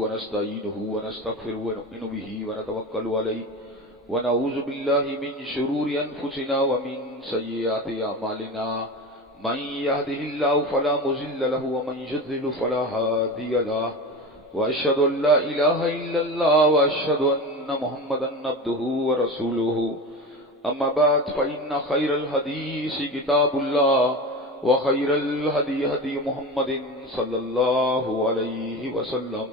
ونستعينه ونستغفره ونؤمن به ونتوكل عليه ونعوذ بالله من شرور أنفسنا ومن سيئات أعمالنا من يهده الله فلا مضل له ومن يضلل فلا هادي له وأشهد أن لا إله إلا الله وأشهد أن محمدا عبده ورسوله أما بعد فإن خير الحديث كتاب الله وخير الهدي هدي محمد صلى الله عليه وسلم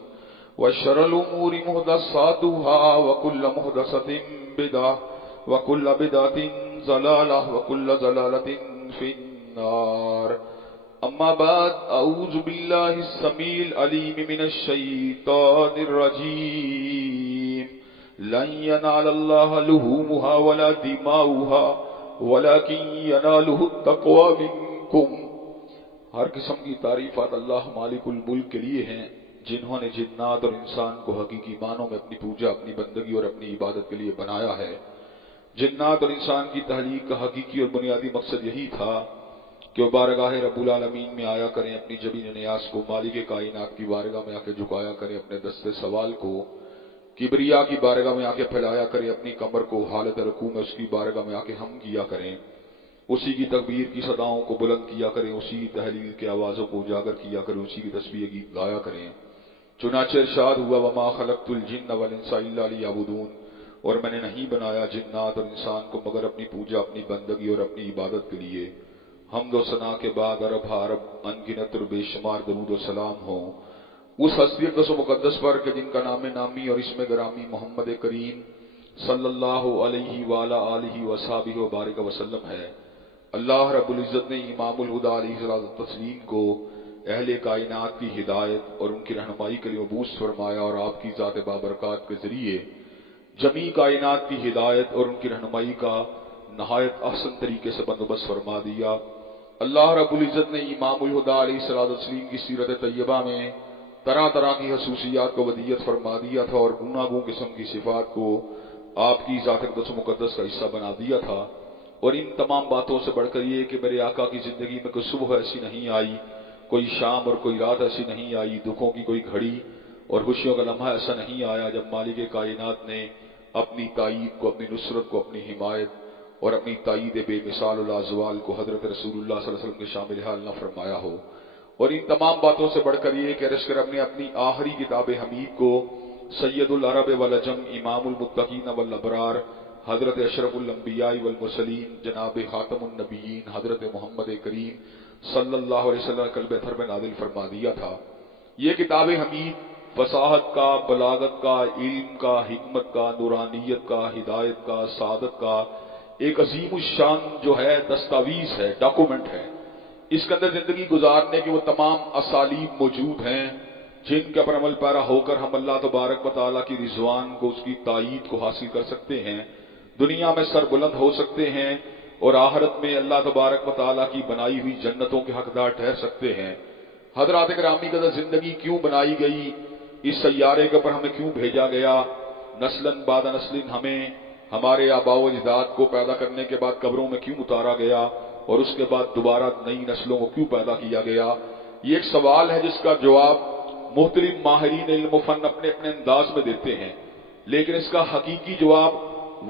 وشر الأمور محدثاتها وكل محدثة بدعة وكل بدعة ضلالة وكل ضلالة في النار. أما بعد أعوذ بالله السميع العليم من الشيطان الرجيم. لن ينال الله لحومها ولا دماؤها ولكن يناله التقوى منكم. ہر قسم کی تعریفات اللہ مالک الملک کے لیے ہیں جنہوں نے جنات اور انسان کو حقیقی معنوں میں اپنی پوجا، اپنی بندگی اور اپنی عبادت کے لیے بنایا ہے. جنات اور انسان کی تخلیق کا حقیقی اور بنیادی مقصد یہی تھا کہ وہ بارگاہ رب العالمین میں آیا کریں، اپنی جبین نیاز کو مالک کائنات کی بارگاہ میں آ کے جھکایا کریں، اپنے دست سوال کو کبریا کی بارگاہ میں آ کے پھیلایا کریں، اپنی کمر کو حالت رکوع میں اس کی بارگاہ میں آ کے ہم کیا کریں، اسی کی تکبیر کی صداؤں کو بلند کیا کریں، اسی تحلیل کے آوازوں کو اجاگر کیا کریں، اسی کی تسبیح گیت گایا کریں. چنانچہ ارشاد ہوا وما خلقت الجن والانس الا لیعبدون، اور میں نے نہیں بنایا جنات اور انسان کو مگر اپنی پوجا، اپنی بندگی اور اپنی عبادت کے لیے. حمد و ثنا کے بعد عرب عرب انگنت اور بے شمار درود و سلام ہو اس ہستی اقدس و مقدس پر کہ جن کا نام نامی اور اسم گرامی محمد کریم صلی اللہ علیہ وآلہ آلہ وصحبہ وبارک وسلم ہے. اللہ رب العزت نے امام الہدیٰ علیہ الصلوۃ والتسلیم کو اہل کائنات کی ہدایت اور ان کی رہنمائی کے لیے مبعوث فرمایا اور آپ کی ذات بابرکات کے ذریعے جمیع کائنات کی ہدایت اور ان کی رہنمائی کا نہایت احسن طریقے سے بندوبست فرما دیا. اللہ رب العزت نے امام الہدیٰ علیہ الصلوۃ والتسلیم کی سیرت طیبہ میں طرح طرح کی خصوصیات کو ودیت فرما دیا تھا اور گوناگون قسم کی صفات کو آپ کی ذات اقدس و مقدس کا حصہ بنا دیا تھا. اور ان تمام باتوں سے بڑھ کر یہ کہ میرے آقا کی زندگی میں کوئی صبح ایسی نہیں آئی، کوئی شام اور کوئی رات ایسی نہیں آئی، دکھوں کی کوئی گھڑی اور خوشیوں کا لمحہ ایسا نہیں آیا جب مالک کائنات نے اپنی تائید کو، اپنی نصرت کو، اپنی حمایت اور اپنی تائید بے مثال الازوال کو حضرت رسول اللہ صلی اللہ علیہ وسلم کے شامل حال نہ فرمایا ہو. اور ان تمام باتوں سے بڑھ کر یہ کہ رشک رب نے اپنی آخری کتاب حمید کو سید العرب والعجم امام المتقین والابرار حضرت اشرف الانبیاء والمرسلین جناب خاتم النبیین حضرت محمد کریم صلی اللہ علیہ وسلم قلب اطہر میں نازل فرما دیا تھا. یہ کتاب حمید فصاحت کا، بلاغت کا، علم کا، حکمت کا، نورانیت کا، ہدایت کا، سعادت کا ایک عظیم الشان جو ہے دستاویز ہے، ڈاکومنٹ ہے. اس کے اندر زندگی گزارنے کے وہ تمام اسالیب موجود ہیں جن کے پر عمل پیرا ہو کر ہم اللہ تبارک و تعالیٰ کی رضوان کو، اس کی تائید کو حاصل کر سکتے ہیں، دنیا میں سر بلند ہو سکتے ہیں اور آخرت میں اللہ تبارک و تعالیٰ کی بنائی ہوئی جنتوں کے حقدار ٹھہر سکتے ہیں. حضرات گرامی قدر زندگی کیوں بنائی گئی، اس سیارے کے پر ہمیں کیوں بھیجا گیا، نسلاً بعد نسلاً ہمیں ہمارے آباء و اجداد کو پیدا کرنے کے بعد قبروں میں کیوں اتارا گیا اور اس کے بعد دوبارہ نئی نسلوں کو کیوں پیدا کیا گیا، یہ ایک سوال ہے جس کا جواب مختلف ماہرین علم و فن اپنے اپنے انداز میں دیتے ہیں، لیکن اس کا حقیقی جواب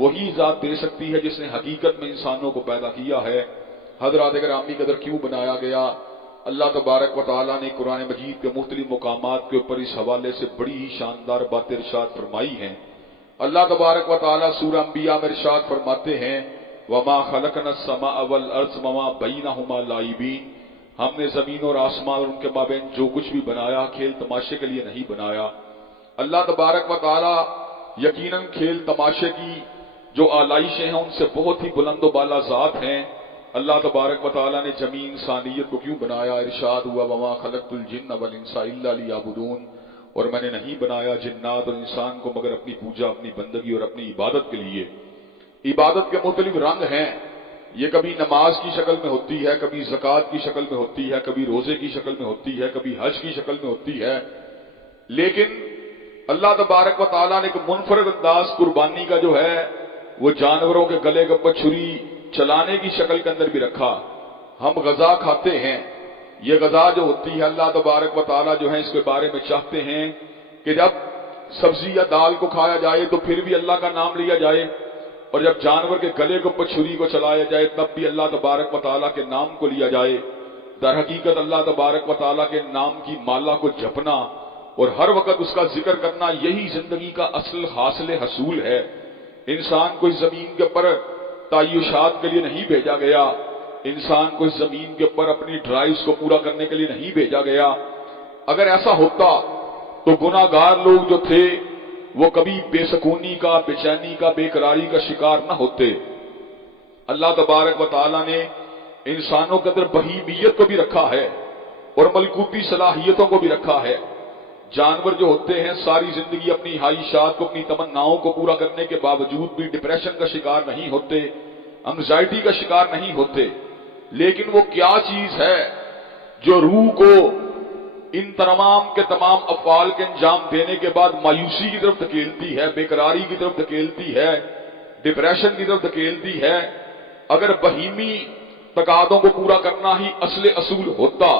وہی ذات دے سکتی ہے جس نے حقیقت میں انسانوں کو پیدا کیا ہے. حضرات گرامی قدر کیوں بنایا گیا، اللہ تبارک و تعالیٰ نے قرآن مجید کے مختلف مقامات کے اوپر اس حوالے سے بڑی ہی شاندار باتیں ارشاد فرمائی ہیں. اللہ تبارک و تعالیٰ سورہ انبیاء میں ارشاد فرماتے ہیں وَمَا خَلَقْنَا السَّمَاءَ وَالْأَرْضَ وَمَا بَيْنَهُمَا لَاعِبِينَ، ہم نے زمین اور آسمان اور ان کے مابین جو کچھ بھی بنایا کھیل تماشے کے لیے نہیں بنایا. اللہ تبارک و تعالیٰ یقیناً کھیل تماشے کی جو آلائشیں ہیں ان سے بہت ہی بلند و بالا ذات ہیں. اللہ تبارک و تعالیٰ نے جمیع انسانیت کو کیوں بنایا، ارشاد ہوا وَمَا خَلَقْتُ الْجِنَّ وَالْإِنسَ إِلَّا لِيَعْبُدُونَ، اور میں نے نہیں بنایا جنات اور انسان کو مگر اپنی پوجا، اپنی بندگی اور اپنی عبادت کے لیے. عبادت کے مختلف رنگ ہیں، یہ کبھی نماز کی شکل میں ہوتی ہے، کبھی زکوٰۃ کی شکل میں ہوتی ہے، کبھی روزے کی شکل میں ہوتی ہے، کبھی حج کی شکل میں ہوتی ہے. لیکن اللہ تبارک و تعالیٰ نے ایک منفرد انداز قربانی کا جو ہے وہ جانوروں کے گلے کے اوپر چھری چلانے کی شکل کے اندر بھی رکھا. ہم غذا کھاتے ہیں، یہ غذا جو ہوتی ہے اللہ تبارک و تعالیٰ جو ہے اس کے بارے میں چاہتے ہیں کہ جب سبزی یا دال کو کھایا جائے تو پھر بھی اللہ کا نام لیا جائے، اور جب جانور کے گلے کو پر چھری کو چلایا جائے تب بھی اللہ تبارک و تعالیٰ کے نام کو لیا جائے۔ در حقیقت اللہ تبارک و تعالیٰ کے نام کی مالا کو جپنا اور ہر وقت اس کا ذکر کرنا، یہی زندگی کا اصل حاصل حصول ہے۔ انسان کو اس زمین کے اوپر تعیشات کے لیے نہیں بھیجا گیا، انسان کو اس زمین کے اوپر اپنی ڈرائیوز کو پورا کرنے کے لیے نہیں بھیجا گیا۔ اگر ایسا ہوتا تو گناہ گار لوگ جو تھے وہ کبھی بے سکونی کا، بے چینی کا، بے قراری کا شکار نہ ہوتے۔ اللہ تبارک و تعالیٰ نے انسانوں کے اندر بہیمیت کو بھی رکھا ہے اور ملکوتی صلاحیتوں کو بھی رکھا ہے۔ جانور جو ہوتے ہیں ساری زندگی اپنی خواہشات کو، اپنی تمناؤں کو پورا کرنے کے باوجود بھی ڈپریشن کا شکار نہیں ہوتے، انگزائٹی کا شکار نہیں ہوتے، لیکن وہ کیا چیز ہے جو روح کو ان تمام کے تمام افعال کے انجام دینے کے بعد مایوسی کی طرف دھکیلتی ہے، بے قراری کی طرف دھکیلتی ہے، ڈپریشن کی طرف دھکیلتی ہے؟ اگر بہیمی تقاضوں کو پورا کرنا ہی اصل اصول ہوتا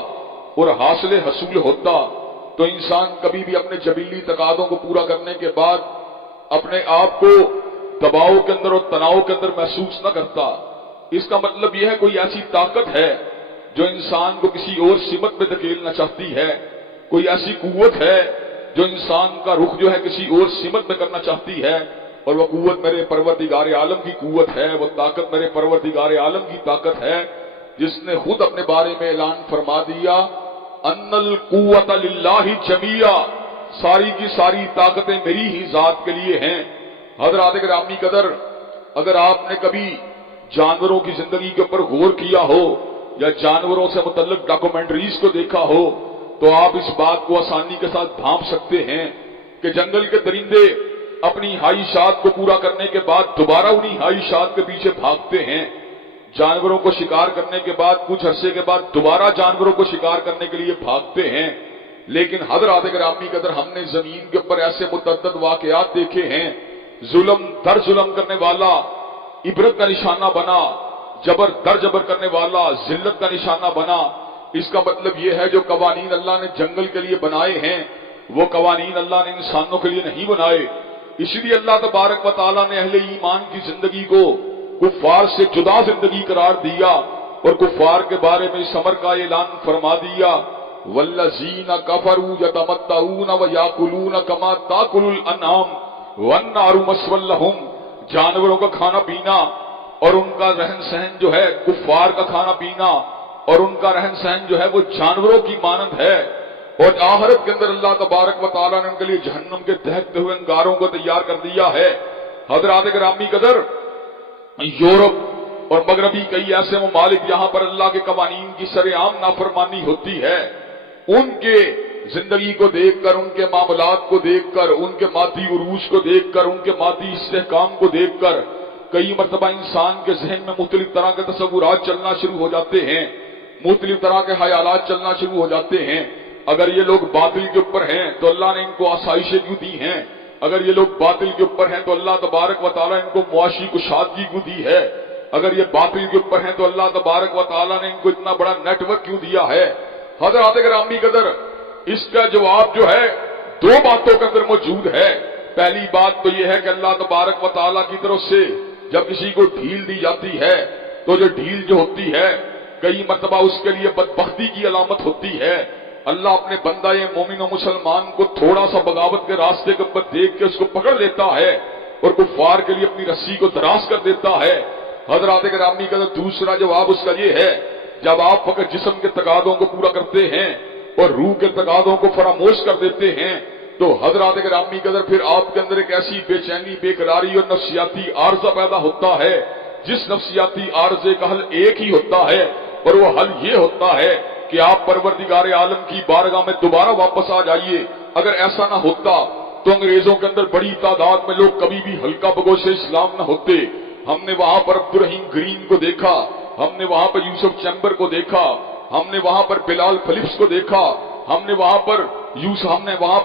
اور حاصل حصول ہوتا تو انسان کبھی بھی اپنے جبیلی تقاضوں کو پورا کرنے کے بعد اپنے آپ کو دباؤ کے اندر اور تناؤ کے اندر محسوس نہ کرتا۔ اس کا مطلب یہ ہے کوئی ایسی طاقت ہے جو انسان کو کسی اور سمت میں دھکیلنا چاہتی ہے، کوئی ایسی قوت ہے جو انسان کا رخ جو ہے کسی اور سمت میں کرنا چاہتی ہے، اور وہ قوت میرے پروردگار عالم کی قوت ہے، وہ طاقت میرے پروردگار عالم کی طاقت ہے، جس نے خود اپنے بارے میں اعلان فرما دیا ان القوت للہ جمیعا، ساری کی ساری طاقتیں میری ہی ذات کے لیے ہیں۔ حضرات گرامی قدر، اگر آپ نے کبھی جانوروں کی زندگی کے اوپر غور کیا ہو یا جانوروں سے متعلق ڈاکومنٹریز کو دیکھا ہو تو آپ اس بات کو آسانی کے ساتھ بھانپ سکتے ہیں کہ جنگل کے درندے اپنی خواہشات کو پورا کرنے کے بعد دوبارہ انہی خواہشات کے پیچھے بھاگتے ہیں، جانوروں کو شکار کرنے کے بعد کچھ عرصے کے بعد دوبارہ جانوروں کو شکار کرنے کے لیے بھاگتے ہیں۔ لیکن حضرات گرامی قدر، ہم نے زمین کے اوپر ایسے متعدد واقعات دیکھے ہیں، ظلم در ظلم کرنے والا عبرت کا نشانہ بنا، جبر در جبر کرنے والا ذلت کا نشانہ بنا۔ اس کا مطلب یہ ہے جو قوانین اللہ نے جنگل کے لیے بنائے ہیں وہ قوانین اللہ نے انسانوں کے لیے نہیں بنائے۔ اس لیے اللہ تبارک و تعالیٰ نے اہل ایمان کی زندگی کو کفار سے جدا زندگی قرار دیا اور کفار کے بارے میں اس امر کا اعلان فرما دیا والذین کفروا یتمتعون ویاکلون کما تاکل الانعام والنار مثوی لہم، جانوروں کا کھانا پینا اور ان کا رہن سہن جو ہے کفار کا کھانا پینا اور ان کا رہن سہن جو ہے وہ جانوروں کی مانند ہے، اور آخرت کے اندر اللہ تبارک و تعالیٰ نے ان کے لیے جہنم کے دہکتے ہوئے انگاروں کو تیار کر دیا ہے۔ حضرات گرامی قدر، یورپ اور مغربی کئی ایسے ممالک جہاں پر اللہ کے قوانین کی سر عام نافرمانی ہوتی ہے، ان کے زندگی کو دیکھ کر، ان کے معاملات کو دیکھ کر، ان کے مادی عروج کو دیکھ کر، ان کے مادی استحکام کو دیکھ کر کئی مرتبہ انسان کے ذہن میں مختلف طرح کے تصورات چلنا شروع ہو جاتے ہیں، مختلف طرح کے خیالات چلنا شروع ہو جاتے ہیں۔ اگر یہ لوگ باطل کے اوپر ہیں تو اللہ نے ان کو آسائشیں کیوں دی ہیں؟ اگر یہ لوگ باطل کے اوپر ہیں تو اللہ تبارک و تعالیٰ ان کو معاشی کشادگی کیوں دی ہے؟ اگر یہ باطل کے اوپر ہیں تو اللہ تبارک و تعالیٰ نے ان کو اتنا بڑا نیٹ ورک کیوں دیا ہے؟ حضرات گرامی قدر، اس کا جواب جو ہے دو باتوں کے اندر موجود ہے۔ پہلی بات تو یہ ہے کہ اللہ تبارک و تعالیٰ کی طرف سے جب کسی کو ڈھیل دی جاتی ہے تو جو ڈھیل جو ہوتی ہے کئی مرتبہ اس کے لیے بدبختی کی علامت ہوتی ہے۔ اللہ اپنے بندہ مومن و مسلمان کو تھوڑا سا بغاوت کے راستے کے اوپر دیکھ کے اس کو پکڑ لیتا ہے اور کفار کے لیے اپنی رسی کو دراز کر دیتا ہے۔ حضرات گرامی کا دوسرا جواب اس کا یہ ہے، جب آپ فقط جسم کے تقاضوں کو پورا کرتے ہیں اور روح کے تقاضوں کو فراموش کر دیتے ہیں تو حضرات گرامی قدر پھر آپ کے اندر ایک ایسی بے چینی، بے قراری اور نفسیاتی عارضہ پیدا ہوتا ہے جس نفسیاتی عارضے کا حل ایک ہی ہوتا ہے، اور وہ حل یہ ہوتا ہے کہ آپ پروردگار عالم کی بارگاہ میں دوبارہ واپس آ جائیے۔ اگر ایسا نہ ہوتا تو انگریزوں کے اندر بڑی تعداد میں لوگ کبھی بھی ہلکا بگوش اسلام نہ ہوتے۔ ہم نے وہاں پر عبدالرحیم گرین کو دیکھا، ہم نے وہاں پر یوسف چیمبر کو دیکھا، ہم نے وہاں پر بلال فلپس کو دیکھا، ہم نے وہاں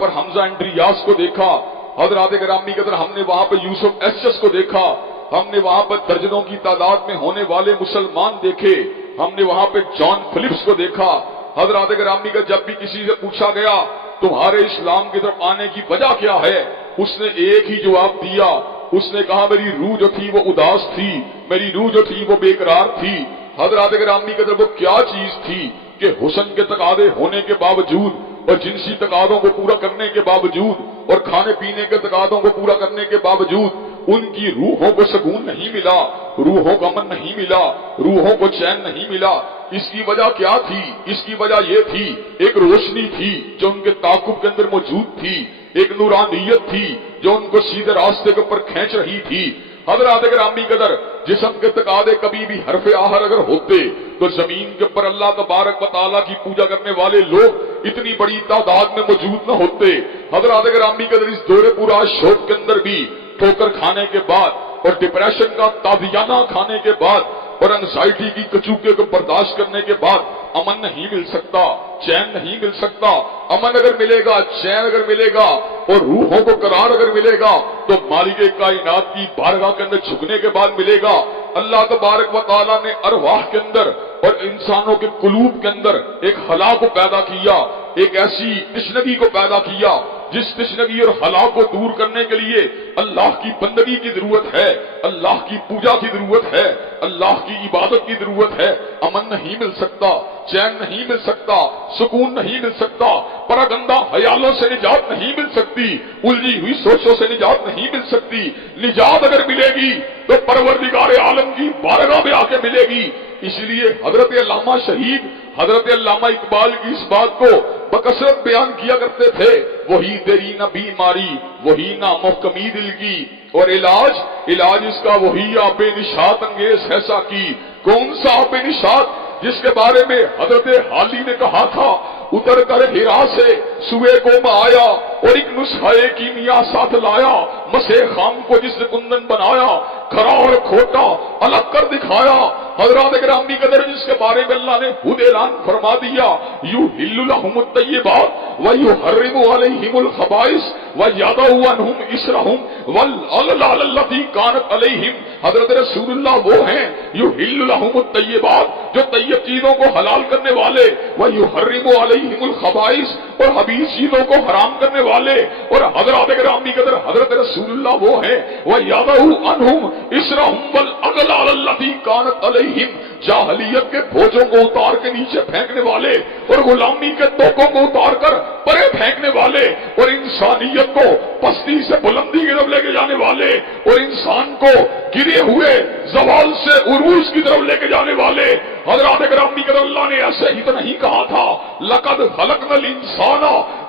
پر حمزہ انڈریاس کو دیکھا۔ حضرات گرامی قدر، ہم نے وہاں پر یوسف ایسچس کو دیکھا، ہم نے وہاں پر درجنوں کی تعداد میں ہونے والے مسلمان دیکھے، ہم نے وہاں پہ جان فلپس کو دیکھا۔ حضرات گرامی کا جب بھی کسی سے پوچھا گیا تمہارے اسلام کی طرف آنے کی وجہ کیا ہے؟ اس نے ایک ہی جواب دیا، اس نے کہا میری روح جو تھی وہ اداس تھی، میری روح جو تھی وہ بے قرار تھی۔ حضرات گرامی کی طرف وہ کیا چیز تھی کہ حسن کے تقاضے ہونے کے باوجود اور جنسی تقاضوں کو پورا کرنے کے باوجود اور کھانے پینے کے تقاضوں کو پورا کرنے کے باوجود ان کی روحوں کو سکون نہیں ملا، روحوں کو امن نہیں ملا، روحوں کو چین نہیں ملا؟ اس کی وجہ کیا تھی؟ اس کی وجہ یہ تھی ایک روشنی تھی جو ان کے تعاقب کے اندر موجود تھی، ایک نورانیت تھی جو ان کو سیدھے راستے کے اوپر کھینچ رہی تھی۔ حضرات گرامی قدر، جسم کے تقاضے کبھی بھی حرف آخر اگر ہوتے تو زمین کے اوپر اللہ تبارک و تعالیٰ کی پوجا کرنے والے لوگ اتنی بڑی تعداد میں موجود نہ ہوتے۔ حضرات گرامی قدر، اس دور پورا شوق کے اندر بھی ٹھوکر کھانے کے بعد اور ڈپریشن کا تازیانہ کھانے کے بعد اور انزائٹی کی کچوکے کو برداشت کرنے کے بعد امن نہیں مل سکتا، چین نہیں مل سکتا۔ امن اگر ملے گا، چین اگر ملے گا اور روحوں کو قرار اگر ملے گا تو مالک کائنات کی بارگاہ کے اندر جھکنے کے بعد ملے گا۔ اللہ تبارک و تعالیٰ نے ارواح کے اندر اور انسانوں کے قلوب کے اندر ایک خلا کو پیدا کیا، ایک ایسی تشنگی کو پیدا کیا جس تشنگی اور خلا کو دور کرنے کے لیے اللہ کی بندگی کی ضرورت ہے، اللہ کی پوجا کی ضرورت ہے، اللہ کی عبادت کی ضرورت ہے۔ امن نہیں مل سکتا، چین نہیں مل سکتا، سکون نہیں مل سکتا، پراگندہ خیالوں سے نجات نہیں مل سکتی، الجھی ہوئی سوچوں سے نجات نہیں مل سکتی۔ نجات اگر ملے گی تو پروردگار عالم کی بارگاہ میں آ کے ملے گی۔ اس لیے حضرت علامہ شہید حضرت علامہ اقبال کی اس بات کو بکثرت بیان کیا کرتے تھے، وہی تیری نہ بیماری وہی نہ محکمی دل کی، اور علاج اس کا وہی آپ نشاط انگیز ہے ساکی۔ کون سا آپ نشاط؟ جس کے بارے میں حضرت حالی نے کہا تھا، اتر کر ہرا سے سوئے کو میں آیا اور ایک نسخہ کیمیا ساتھ لایا، مسے خام کو جس نے کندن بنایا، کھرا اور کھوٹا الگ کر دکھایا۔ حضرات گرامی قدر، جس کے بارے میں اللہ نے خود اعلان فرما دیا، یحل لہم الطیبات ویحرم علیہم الخبائث ویضع عنہم اصرہم والاغلال التی کانت علیہم۔ حضرت رسول اللہ وہ ہیں یحل لہم الطیبات، جو طیب چیزوں کو حلال کرنے والے، ویحرم علیہم الخبائث، اور خبیث چیزوں کو حرام کرنے والے۔ اور حضرات گرامی قدر، حضرت رسول اللہ وہ ہیں ویضع عنہم اصرہم والاغلال التی کانت علیہم، جاہلیت کے بوجھوں کو اتار کے نیچے پھینکنے والے اور غلامی کے توقوں کو اتار کر پرے پھینکنے والے اور انسانیت کو پستی سے بلندی کی طرف لے کے جانے والے اور انسان کو گرے ہوئے زوال سے عروج کی طرف لے کے جانے والے۔ حضرات گرامی قدر، اللہ نے ایسے ہی تو نہیں کہا تھا لقد خلقنا الانسان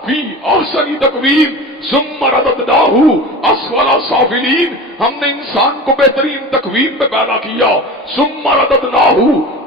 فی احسن تقویم ثم رددناہ اسفل سافلین، ہم نے انسان کو بہترین تقویم میں پیدا کیا، ثم رددناہ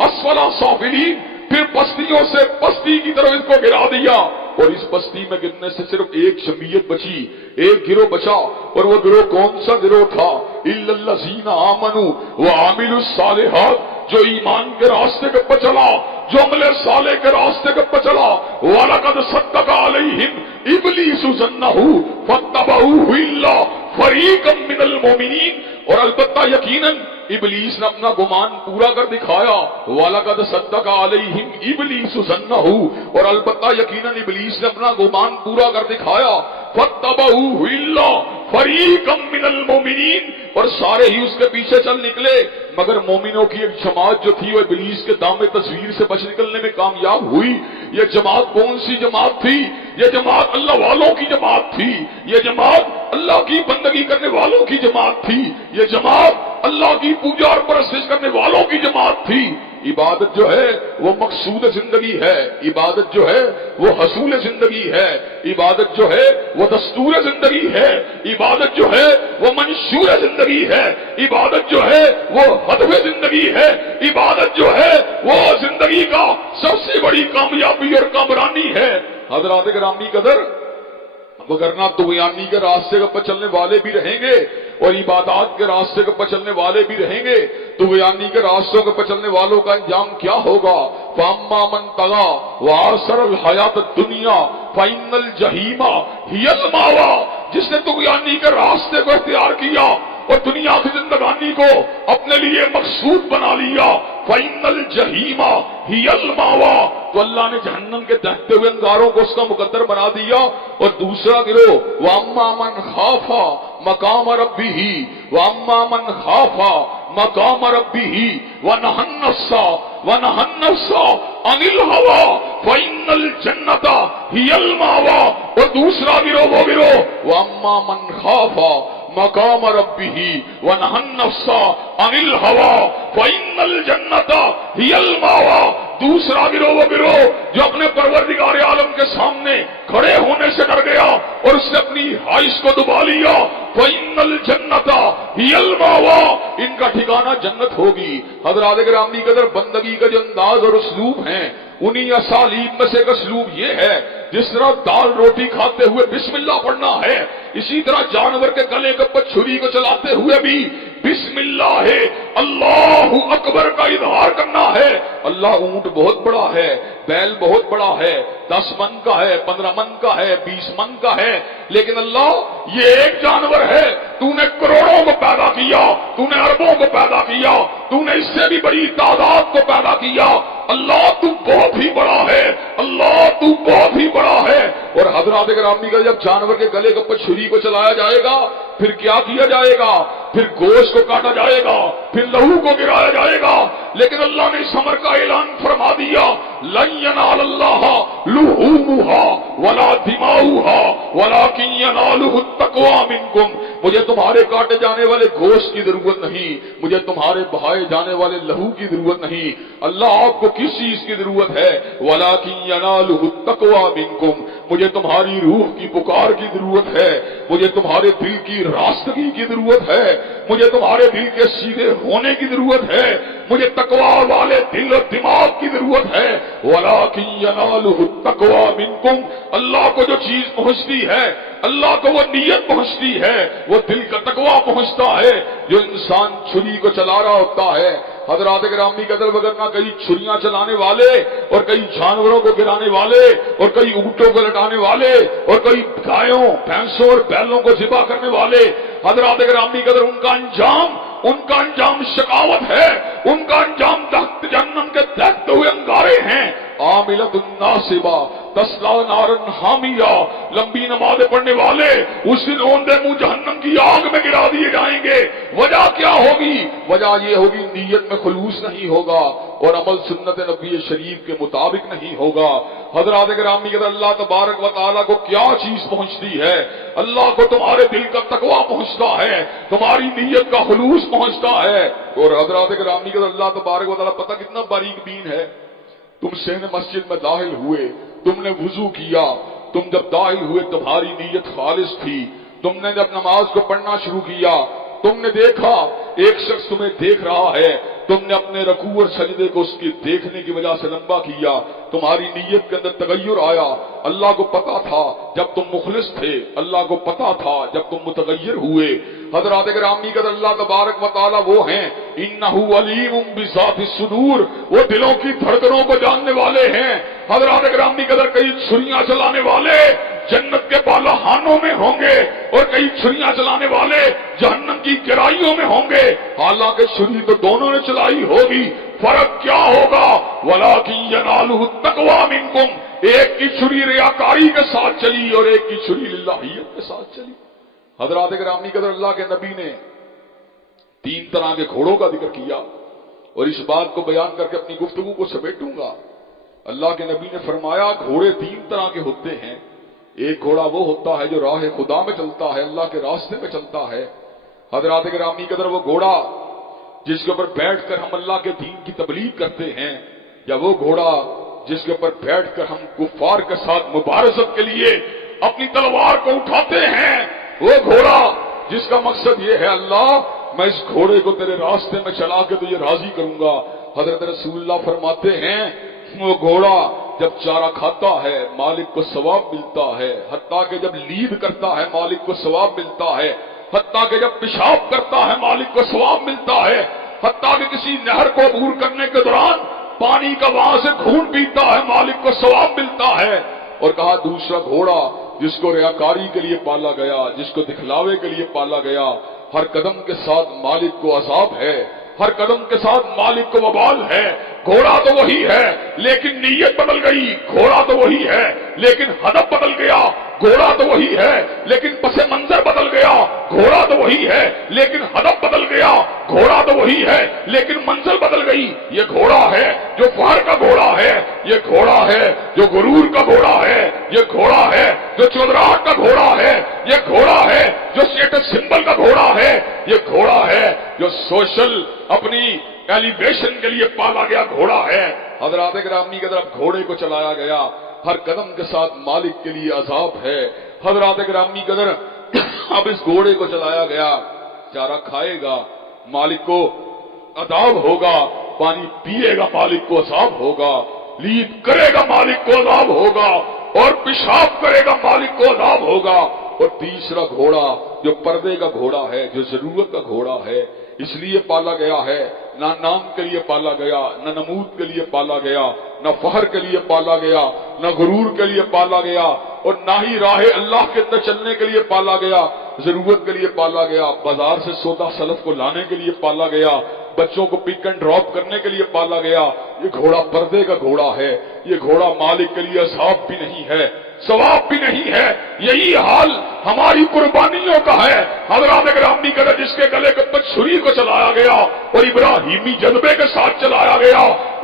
اسفل سافلین، پھر پستیوں سے پستی کی طرف اس کو گرا دیا، اور اس پستی میں گرنے سے صرف ایک جمعیت بچی، ایک گروہ بچا، اور وہ گروہ کون سا گروہ تھا؟ الا الذین آمنوا وعملوا الصالحات، جو ایمان کے راستے کے پر چلا، جو عمل صالح کے راستے کے پر چلا۔ وَلَقَدْ صَدَّقَ عَلَيْهِمْ إِبْلِيسُ ظَنَّهُ فَاتَّبَعُوهُ إِلَّا فَرِيقًا مِّنَ الْمُؤْمِنِينَ، اور البتہ یقیناً ابلیس نے اپنا گمان پورا کر دکھایا۔ وَلَقَدْ صَدَّقَ عَلَيْهِمْ إِبْلِيسُ ظَنَّهُ، اور البتہ یقیناً ابلیس نے اپنا گمان پورا کر دکھایا۔ فَاتَّبَعُوهُ إِلَّا فَرِيقًا مِّنَ الْمُؤْمِنِينَ، اور سارے ہی اس کے پیچھے چل نکلے مگر مومنوں کی ایک جماعت جو تھی وہ ابلیس کے دام تصویر سے بچ نکلنے میں کامیاب ہوئی۔ یہ جماعت کون سی جماعت تھی؟ یہ جماعت اللہ والوں کی جماعت تھی، یہ جماعت اللہ کی بندگی کرنے والوں کی جماعت تھی، یہ جماعت اللہ کی پوجا اور پرستش کرنے والوں کی جماعت تھی۔ عبادت جو ہے وہ مقصود زندگی ہے، عبادت جو ہے وہ حصول زندگی ہے، عبادت جو ہے وہ دستور زندگی ہے، عبادت جو ہے وہ منشور زندگی ہے، عبادت جو ہے وہ ہدف زندگی ہے، عبادت جو ہے وہ زندگی کا سب سے بڑی کامیابی اور کامرانی ہے۔ حضرات گرامی قدر، وگرنہ طغیانی کے راستے پر چلنے والے بھی رہیں گے اور عبادات کے راستے پر چلنے والے بھی رہیں گے۔ طغیانی کے راستوں پر چلنے والوں کا انجام کیا ہوگا؟ فَأَمَّا مَنْ طَغَىٰ وَآثَرَ الْحَيَاةَ الدُّنْيَا فَإِنَّ الْجَحِيمَ هِيَ الْمَأْوَىٰ، جس نے طغیانی کے راستے کو اختیار کیا اور دنیا کی زندگانی کو اپنے لیے مقصود بنا لیا، فَإِنَّ الْجَحِيمَ هِيَ الْمَأْوَىٰ، تو اللہ نے جہنم کے دہتے ہوئے انگاروں کو اس کا مقدر بنا دیا۔ اور دوسرا گروہ وَأَمَّا مَنْ خَافَ مَقَامَ رَبِّهِ وَأَمَّا مَنْ خَافَ مَقَامَ رَبِّهِ وَنَهَى النَّفْسَ عَنِ الْهَوَىٰ فَإِنَّ الْجَنَّةَ هِيَ الْمَأْوَىٰ، اور دوسرا گروہ وہ گروہ وَأَمَّا مَنْ خَافَ مقام ربه ونهى النفس عن الهوى فإن الجنة هي المأوى، دوسرا گروہ وہ گروہ جو اپنے پروردگار عالم کے سامنے کھڑے ہونے سے ڈر گیا اور اس نے اپنی حائش کو دبا لیا، فإن الجنة هي المأوى، ان کا ٹھکانہ جنت ہوگی۔ حضرات گرامی قدر، بندگی کا جو انداز اور اسلوب ہیں انہی اسالیب میں سے ایک اسلوب یہ ہے، جس طرح دال روٹی کھاتے ہوئے بسم اللہ پڑھنا ہے، اسی طرح جانور کے گلے کے اوپر چھری کو چلاتے ہوئے بھی بسم اللہ ہے، اللہ اکبر کا اظہار کرنا ہے۔ اللہ اونٹ بہت بڑا ہے، بیل بہت بڑا ہے، 10 من کا ہے، 15 من کا ہے، 20 من کا ہے، لیکن اللہ یہ ایک جانور ہے، تو نے کروڑوں کو پیدا کیا، تو نے اربوں کو پیدا کیا، تو نے اس سے بھی بڑی تعداد کو پیدا کیا، اللہ تو بہت ہی بڑا ہے، اللہ تو بہت ہی بڑا ہے۔ اور حضرات گرامی کا جب جانور کے گلے کے اوپر چھری کو چلایا جائے گا پھر کیا کیا جائے گا؟ پھر گوشت کو کاٹا جائے گا، پھر لہو کو گرایا جائے گا، لیکن اللہ نے اس امر کا اعلان فرما دیا لن ینال اللہ لحومها ولا دماؤها ولکن ینالہ التقوی منکم، مجھے تمہارے کاٹے جانے والے گوشت کی ضرورت نہیں، مجھے تمہارے بہائے جانے والے لہو کی ضرورت نہیں، اللہ آپ کو کس چیز کی ضرورت ہے؟ ولکن ینالہ التقوی منکم، مجھے تمہاری روح کی پکار کی ضرورت ہے، مجھے تمہارے دل کی راستگی کی ضرورت ہے، مجھے تمہارے دل کے سیدھے ہونے کی ضرورت ہے، مجھے تقوی والے دل اور دماغ کی ضرورت ہے۔ وَلَٰكِن يَنَالُهُ التَّقْوَىٰ مِنكُمْ، اللہ کو جو چیز پہنچتی ہے، اللہ کو وہ نیت پہنچتی ہے، وہ دل کا تقوی پہنچتا ہے۔ جو انسان چھری کو چلا رہا ہوتا ہے، حضرات گرامی قدر، وگرنہ کئی چھریاں چلانے والے اور کئی جانوروں کو گرانے والے اور کئی اونٹوں کو لٹانے والے اور کئی گایوں بھینسوں اور بیلوں کو ذبح کرنے والے، حضرات گرامی قدر ان کا انجام شقاوت ہے، ان کا انجام تحت جہنم کے دہتے ہوئے انگارے ہیں۔ عاملۃ ناصبہ تصلیٰ نارا حامیہ، لمبی نمازیں پڑھنے والے اس دن اوندے منہ جہنم کی آگ میں گرا دیے جائیں گے۔ وجہ کیا ہوگی؟ وجہ یہ ہوگی نیت میں خلوص نہیں ہوگا اور عمل سنت نبی شریف کے مطابق نہیں ہوگا۔ حضرات گرامی اگر اللہ تبارک و تعالیٰ کو کیا چیز پہنچتی ہے؟ اللہ کو تمہارے دل کا تقویٰ پہنچتا ہے، تمہاری نیت کا خلوص پہنچتا ہے۔ اور حضرات گرامی اگر اللہ تبارک و تعالیٰ پتہ کتنا باریک بین ہے، تم صحن مسجد میں داخل ہوئے، تم نے وضو کیا، تم جب داخل ہوئے تمہاری نیت خالص تھی، تم نے جب نماز کو پڑھنا شروع کیا، تم نے دیکھا ایک شخص تمہیں دیکھ رہا ہے، تم نے اپنے رکوع اور سجدے کو اس کی دیکھنے کی وجہ سے لمبا کیا، تمہاری نیت کے اندر تغیر آیا۔ اللہ کو پتا تھا جب تم مخلص تھے، اللہ کو پتا تھا جب تم متغیر ہوئے۔ حضرات گرامی قدر، اللہ تبارک و تعالیٰ وہ ہیں انہ علیم بذات الصدور، وہ دلوں کی دھڑکنوں کو جاننے والے ہیں۔ حضرات گرامی قدر، کئی چھریاں چلانے والے جنت کے بالاخانوں میں ہوں گے اور کئی چھریاں چلانے والے جہنم کی گہرائیوں میں ہوں گے، حالانکہ چھری تو دونوں نے چلائی ہوگی، فرق کیا ہوگا؟ وَلَٰكِن يَنَالُهُ التَّقْوَىٰ مِنكُمْ، ایک کی چھری ریاکاری کے ساتھ چلی اور ایک کی چھری للہیت کے ساتھ چلی۔ حضرات گرامی قدر، اللہ کے نبی نے 3 طرح کے گھوڑوں کا ذکر کیا اور اس بات کو بیان کر کے اپنی گفتگو کو سمیٹوں گا۔ اللہ کے نبی نے فرمایا گھوڑے 3 طرح کے ہوتے ہیں، ایک گھوڑا وہ ہوتا ہے جو راہ خدا میں چلتا ہے، اللہ کے راستے میں چلتا ہے۔ حضرات گرامی قدر، وہ گھوڑا جس کے اوپر بیٹھ کر ہم اللہ کے دین کی تبلیغ کرتے ہیں، یا وہ گھوڑا جس کے اوپر بیٹھ کر ہم کفار کے ساتھ مبارزت کے لیے اپنی تلوار کو اٹھاتے ہیں، وہ گھوڑا جس کا مقصد یہ ہے اللہ میں اس گھوڑے کو تیرے راستے میں چلا کے تجھے راضی کروں گا۔ حضرت رسول اللہ فرماتے ہیں وہ گھوڑا جب چارہ کھاتا ہے مالک کو ثواب ملتا ہے، حتیٰ کہ جب لید کرتا ہے مالک کو ثواب ملتا ہے، حتیٰ کہ جب پیشاب کرتا ہے مالک کو ثواب ملتا ہے، حتیٰ کہ کسی نہر کو عبور کرنے کے دوران پانی کا وہاں سے خون پیتا ہے مالک کو ثواب ملتا ہے۔ اور کہا دوسرا گھوڑا جس کو ریاکاری کے لیے پالا گیا، جس کو دکھلاوے کے لیے پالا گیا، ہر قدم کے ساتھ مالک کو عذاب ہے، ہر قدم کے ساتھ مالک کو وبال ہے۔ گھوڑا تو وہی ہے لیکن نیت بدل گئی، گھوڑا تو وہی ہے لیکن ہدف بدل گیا، گھوڑا تو وہی ہے لیکن پس منظر بدل گیا، گھوڑا تو وہی ہے لیکن ہدف بدل گیا، گھوڑا تو وہی ہے لیکن منزل بدل گئی۔ یہ گھوڑا ہے جو فہر کا گھوڑا ہے، یہ گھوڑا ہے جو غرور کا گھوڑا ہے، یہ گھوڑا ہے جو چودراہٹ کا گھوڑا ہے، یہ گھوڑا ہے جو اسٹیٹس سمبل کا گھوڑا ہے، یہ گھوڑا ہے جو سوشل اپنی ایلیویشن کے لیے پالا گیا گھوڑا ہے۔ حضرات گرامی کی طرف گھوڑے کو چلایا گیا، ہر قدم کے ساتھ مالک کے لیے عذاب ہے۔ حضرات گرامی قدر اب اس گھوڑے کو چلایا گیا، چارہ کھائے گا مالک کو عذاب ہوگا، پانی پیے گا مالک کو عذاب ہوگا، لیپ کرے گا مالک کو عذاب ہوگا، اور پیشاب کرے گا مالک کو عذاب ہوگا۔ اور تیسرا گھوڑا جو پردے کا گھوڑا ہے، جو ضرورت کا گھوڑا ہے، اس لیے پالا گیا ہے، نہ نام کے لیے پالا گیا، نہ نمود کے لیے پالا گیا، نہ فخر کے لیے پالا گیا، نہ غرور کے لیے پالا گیا، اور نہ ہی راہ اللہ کے اندر چلنے کے لیے پالا گیا، ضرورت کے لیے پالا گیا، بازار سے سودا سلف کو لانے کے لیے پالا گیا، بچوں کو پک اینڈ ڈراپ کرنے کے لیے پالا گیا۔ یہ گھوڑا پردے کا گھوڑا ہے، یہ گھوڑا مالک کے لیے عذاب بھی نہیں ہے، ثواب بھی نہیں ہے۔ یہی حال ہماری قربانیوں کا ہے۔ حضرات گرامی کا جس کے گلے کے اوپر چھری کو چلایا گیا اور ابراہیمی جذبے کے ساتھ چلایا گیا،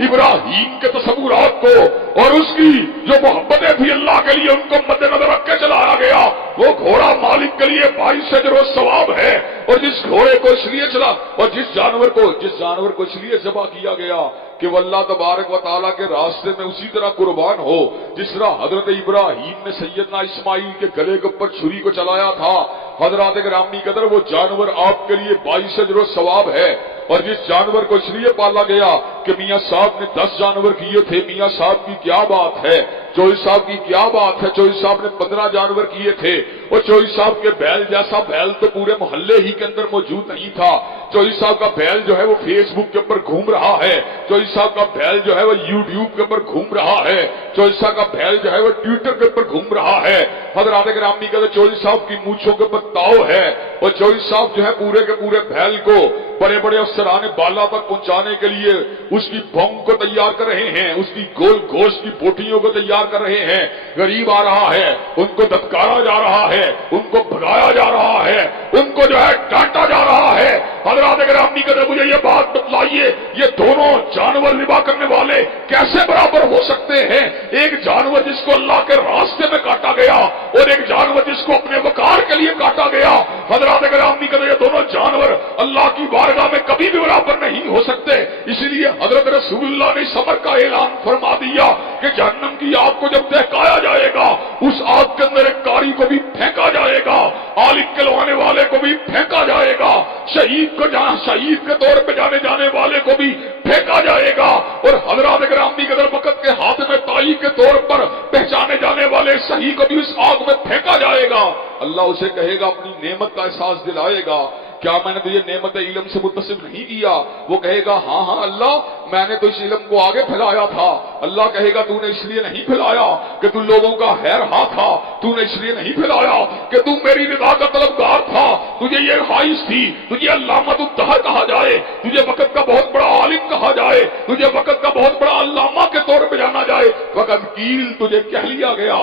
ابراہیم کے تصورات کو اور اس کی جو محبتیں تھی اللہ کے لیے ان کو مد نظر رکھ کے چلایا گیا، وہ گھوڑا مالک کے لیے باعث اجر و ثواب ہے۔ اور جس گھوڑے کو اس لیے چلا اور جس جانور کو اس لیے ذبح کیا گیا کہ وہ اللہ تبارک و تعالیٰ کے راستے میں اسی طرح قربان ہو جس طرح حضرت ابراہیم نے سیدنا اسماعیل کے گلے کے اوپر چھری کو چلایا تھا۔ حضرات گرامی قدر وہ جانور آپ کے لیے باعث اجر و ثواب ہے۔ اور جس جانور کو اس لیے پالا گیا کہ میاں صاحب نے 10 جانور کیے تھے، میاں صاحب کی کیا بات ہے، چوہی صاحب کی کیا بات ہے، چوہی صاحب نے 15 جانور کیے تھے، اور چوہی صاحب کے بیل جیسا بیل تو پورے محلے ہی کے اندر موجود نہیں تھا۔ چوہی صاحب کا بیل جو ہے وہ فیس بک کے اوپر گھوم رہا ہے، چوہی صاحب کا بیل جو ہے وہ یوٹیوب کے اوپر گھوم رہا ہے، چوہی صاحب کا بیل جو ہے وہ ٹویٹر کے اوپر گھوم رہا ہے۔ حضرات گرامی کا چوہی صاحب کی مونچھوں کے اوپر تاؤ ہے، اور چوہی صاحب جو ہے پورے کے پورے بیل کو بڑے بڑے افسرانے بالا تک پہنچانے کے لیے اس کی بونگ کو تیار کر رہے ہیں، اس کی گول گوشت کی بوٹیوں کو تیار کر رہے ہیں۔ غریب آ رہا ہے، ان کو دھتکارا جا رہا ہے، ان کو بھگایا جا رہا ہے، ان کو جو ہے ڈانٹا جا رہا ہے۔ حضرات گرامی کا مجھے یہ بات بتلائیے، یہ دونوں جانور ذبح کرنے والے کیسے برابر ہو سکتے ہیں؟ ایک جانور جس کو اللہ کے راستے میں کاٹا گیا اور ایک جانور جس کو اپنے وقار کے لیے کاٹا گیا۔ حضرات گرامی کا یہ دونوں جانور اللہ کی بارگاہ میں کبھی بھی برابر نہیں ہو سکتے۔ اسی لیے حضرت رسول اللہ نے صبر کا اعلان فرما دیا کہ جہنم کی آگ کو جب دہکایا جائے گا اس آگ کے اندر ایک کاری کو بھی پھینکا جائے گا، عالم کہلوانے والے کو بھی پھینکا جائے گا، شہید کو جہاں شہید کے طور پہ جانے والے کو بھی پھینکا جائے گا، اور حضرات گرامی قدر وقت کے ہاتھ میں تائی کے طور پر پہچانے جانے والے صحیح کو بھی اس آگ میں پھینکا جائے گا۔ اللہ اسے کہے گا، اپنی نعمت کا احساس دلائے گا، کیا میں نے تجھے نعمت علم سے متصف نہیں کیا؟ وہ کہے گا ہاں ہاں اللہ، میں نے تو اس علم کو آگے پھیلایا تھا۔ اللہ کہے گا تو نے اس لیے نہیں پھیلایا کہ تو لوگوں کا خیر ہاں تھا، تو نے اس لیے نہیں پھیلایا کہ تو میری رضا کا طلبگار تھا، تجھے یہ خواہش تھی تجھے علامۃ الدہر کہا جائے، تجھے وقت کا بہت بڑا عالم کہا جائے، تجھے وقت کا بہت بڑا علامہ کے طور پہ جانا جائے، وقت کیل تجھے کہہ لیا گیا،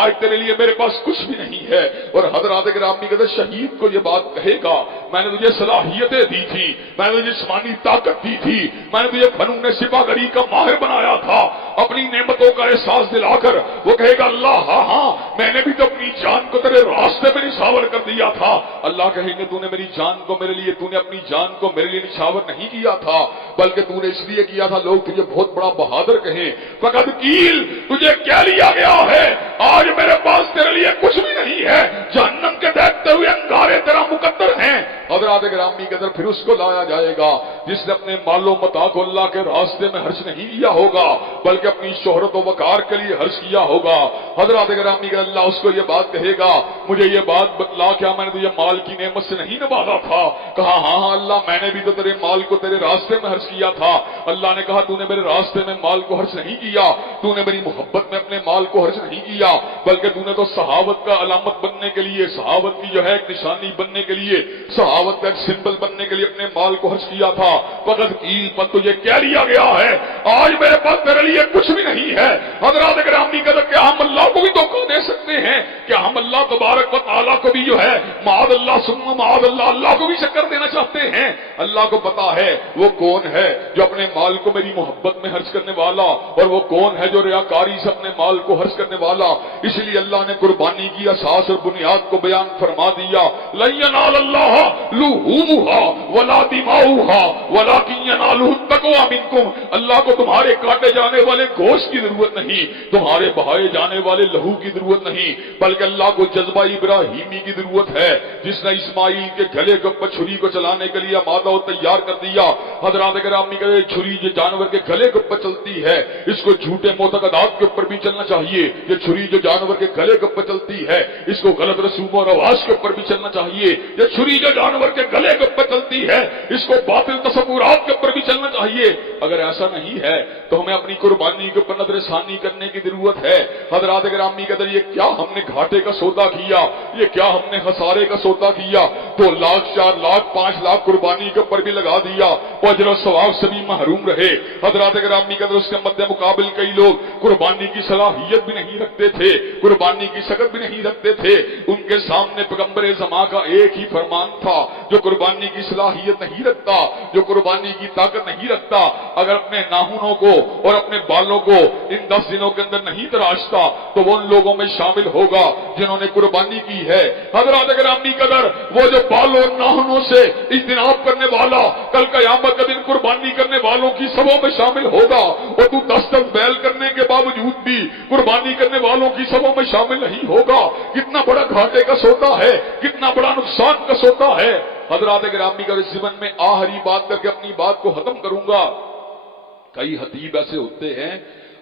آج تیرے لیے میرے پاس کچھ بھی نہیں ہے۔ اور حضرات گرامی کے شہید کو یہ بات کہے گا، میں نے تجھے صلاحیتیں دی تھی، میں نے تجھے جسمانی طاقت دی تھی، میں نے تجھے فنون سپاہ گری کا ماہر بنایا تھا، اپنی نعمتوں کا احساس دلا کر وہ کہے گا اللہ ہاں ہاں میں نے بھی تو اپنی جان کو تیرے راستے میں نچھاور کر دیا تھا۔ اللہ کہیں گے تو نے میری جان کو میرے لیے، تو نے اپنی جان کو میرے لیے نچھاور نہیں کیا تھا، بلکہ تو نے اس لیے کیا تھا لوگ تجھے بہت بڑا بہادر کہیں۔ فقط کیل تجھے کہہ لیا گیا ہے، آج میرے پاس تیرے لیے کچھ بھی نہیں ہے، جہنم کے دیکھتے ہوئے انگارے تیرا مقدر ہیں۔ حضرات حضرات گرامی کے اندر پھر اس کو لایا جائے گا جس نے اپنے مال و متاع کو اللہ کے راستے میں خرچ نہیں کیا ہوگا بلکہ اپنی شہرت و وقار کے لیے خرچ کیا ہوگا. حضرات گرامی کے اللہ اس کو یہ بات کہے گا مجھے یہ بات بتلا کیا میں نے تجھے مال کی نعمت سے نہیں نوازا تھا؟ کہا ہاں ہاں اللہ میں نے بھی تو تیرے مال کو تیرے راستے میں خرچ کیا تھا. اللہ نے کہا تو نے میرے راستے میں مال کو خرچ نہیں کیا, تو نے میری محبت میں اپنے مال کو خرچ نہیں کیا بلکہ تو نے تو صحابت کا علامت بننے کے لیے, صحابت کی جو ہے ایک نشانی بننے کے لیے, صحابت کا ایک سمبل بننے کے لیے اپنے مال کو خرچ کیا تھا. فقط قیل پر تجھے کہہ لیا گیا ہے آج میرے پاس تیرے لیے کچھ بھی نہیں ہے. حضرات گرامی کا کیا ہم اللہ کو بھی دھوکہ دے سکتے ہیں؟ کیا ہم اللہ تبارک و تعالیٰ کو بھی جو ہے معاذ اللہ ثم معاذ اللہ کو بھی شکر دینا چاہتے ہیں؟ اللہ کو پتا ہے وہ کون ہے جو اپنے مال کو میری محبت میں خرچ کرنے والا, اور وہ کون ہے جو ریاکاری سے اپنے مال کو خرچ کرنے والا. اس لیے اللہ نے قربانی کی اساس اور بنیاد کو بیان فرما دیا, لن ینال اللہ لحومها ولا دماؤها ولکن ینالہ التقوی منکم. اللہ کو تمہارے کاٹے جانے والے گوشت کی ضرورت نہیں, تمہارے بہائے جانے والے لہو کی ضرورت نہیں, بلکہ اللہ کو جذبہ ابراہیمی کی ضرورت ہے جس نے اسماعیل کے گلے کے اوپر چھری کو چلانے کے لیے مادہ و تیار کر دیا. حضرات گرامی کا چھری جو جانور کے گلے کے اوپر چلتی ہے اس کو جھوٹے معتقدات کے اوپر بھی چلنا چاہیے. یہ چھری جو جانور کے گلے کے اوپر چلتی ہے اس کو غلط رسوم و رواج کے اوپر بھی چلنا چاہیے. یہ چھری جو جانور کے گلے کے اوپر چلتی ہے اس کو باطل تصورات کے اوپر بھی چلنا چاہیے. اگر ایسا نہیں ہے تو ہمیں اپنی قربانی کے اوپر نظر ثانی کرنے کی ضرورت ہے. حضرات گرامی کے اندر یہ کیا ہم نے گھاٹے کا سودا کیا, یہ کیا ہم نے خسارے کا سودا کیا؟ 2 لاکھ 4 لاکھ 5 لاکھ قربانی کے اوپر بھی لگا دیا, اجر و ثواب سے بھی محروم رہے. حضرات گرامی کے اندر اس کے مد مقابل کئی لوگ قربانی کی صلاحیت بھی نہیں رکھتے تھے, قربانی کی سکت بھی نہیں رکھتے تھے. ان کے سامنے پیغمبر زمان کا ایک ہی فرمان تھا, جو قربانی کی صلاحیت نہیں رکھتا, جو قربانی کی طاقت نہیں رکھتا, اگر اپنے ناخنوں کو اور اپنے بالوں کو ان 10 دنوں کے اندر نہیں تراشتا تو وہ ان لوگوں میں شامل ہوگا جنہوں نے قربانی کی ہے. حضرات گرامی قدر وہ جو بالوں اور ناخنوں سے اجتناب کرنے والا کل قیامت کا دن قربانی کرنے والوں کی سبوں میں شامل ہوگا, اور تو 10 بیل کرنے کے باوجود بھی قربانی کرنے والوں کی سبوں میں شامل نہیں ہوگا. کتنا بڑا گھاٹے کا سودا ہے, کتنا بڑا نقصان کا سودا ہے. حضرات گرامی کا اس زمن میں آخری بات کر کے اپنی بات کو ختم کروں گا. کئی خطیب ایسے ہوتے ہیں